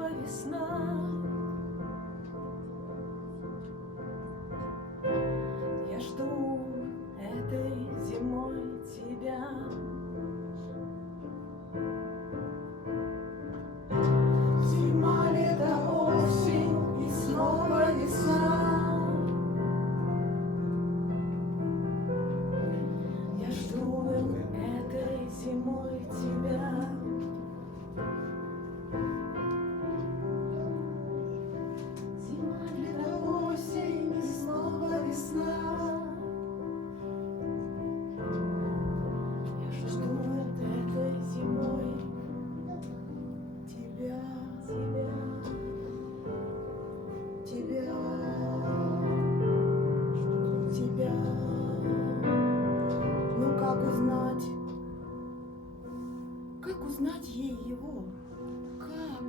снова весна. Я жду этой зимой тебя. Зима, лето, осень и снова весна. Я жду этой зимой тебя. Зима, лето, осень и снова весна. Я жду этой зимой тебя, тебя, тебя. Ну как узнать ей его? Как?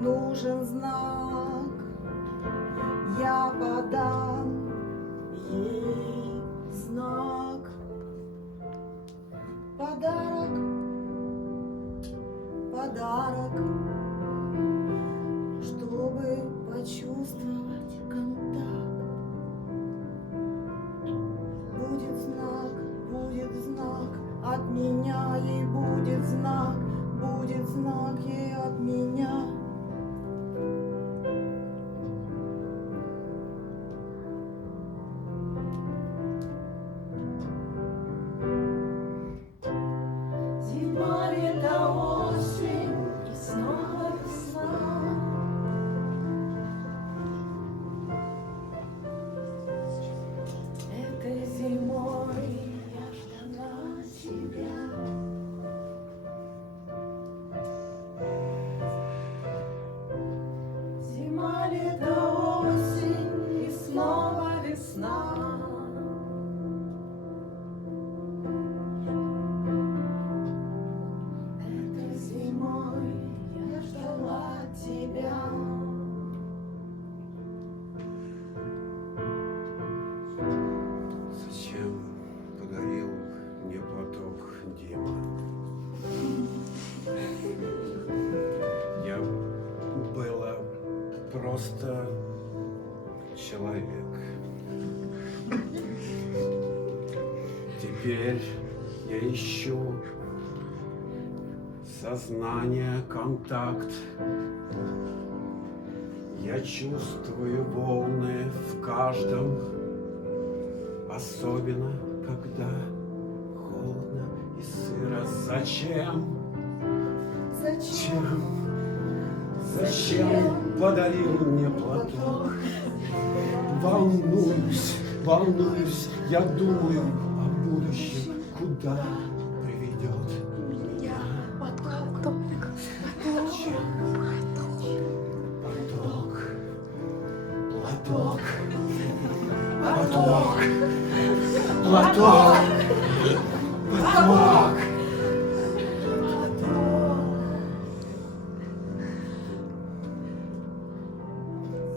Нужен знак, я подам ей знак. Подарок, чтобы почувствовать контакт. Будет знак от меня, ей будет знак ей от меня. Зима, лето, осень и снова весна. Этой зимой я ждала тебя. Зима, лето, осень и снова весна. Этой зимой я ждала тебя. Зачем подарил мне платок, Дима? Я была просто человек. Теперь я ищу сознание, контакт. Я чувствую волны в каждом, особенно когда холодно и сыро. Зачем подарил мне платок? Волнуюсь, я думаю о будущем, куда приведет меня поток. Платок.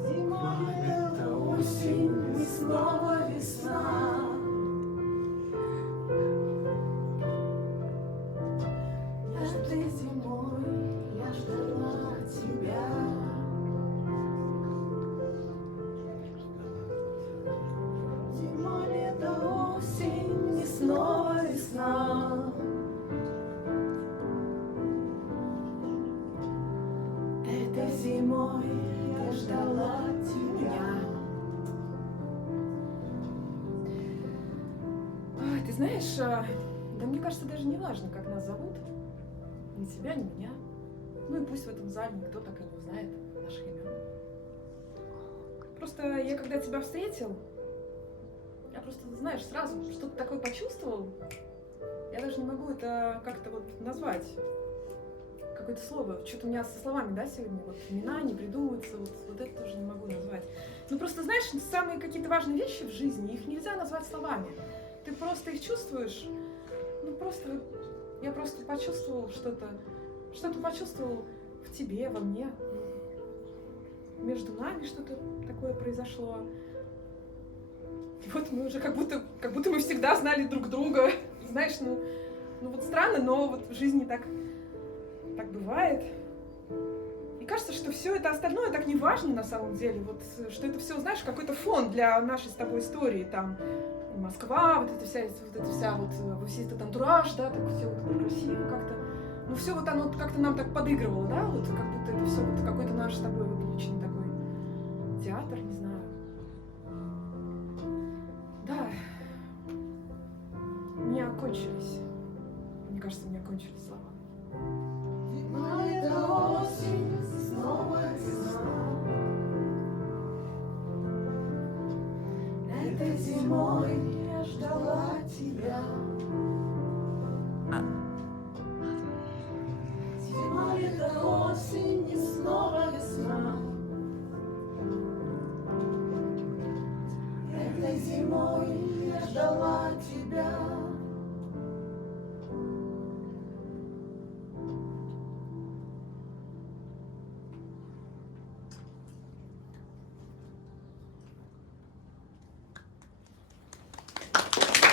Зима, лето, осень и снова весна. Этой зимой я ждала тебя. Зима, лето, осень и снова весна. Этой зимой я ждала тебя. Ой, ты знаешь, да мне кажется, даже не важно, как нас зовут. Ни тебя, ни меня. Ну и пусть в этом зале никто так и не узнает наших имен. Просто я когда тебя встретил, я просто, знаешь, сразу что-то такое почувствовал. Я даже не могу это как-то вот назвать. Какое-то слово. Что-то у меня со словами, да, сегодня вот имена не придумываются, вот это тоже не могу назвать. Ну просто, знаешь, самые какие-то важные вещи в жизни, их нельзя назвать словами. Ты просто их чувствуешь. Ну просто, я просто почувствовал что-то почувствовал в тебе, во мне. Между нами что-то такое произошло. И вот мы уже как будто мы всегда знали друг друга. Знаешь, ну вот странно, но вот в жизни так бывает. И кажется, что все это остальное так не важно на самом деле. Вот что это все, знаешь, какой-то фон для нашей с тобой истории. Там Москва, вот это весь этот антураж, да, так все вот красиво как-то. Ну все вот оно как-то нам так подыгрывало, да, вот как будто это все вот какой-то наш с тобой вот личный такой театр, не знаю. Да. У меня кончились. Мне кажется, у меня кончились слова. Это осень, снова весна. Этой зимой я ждала тебя.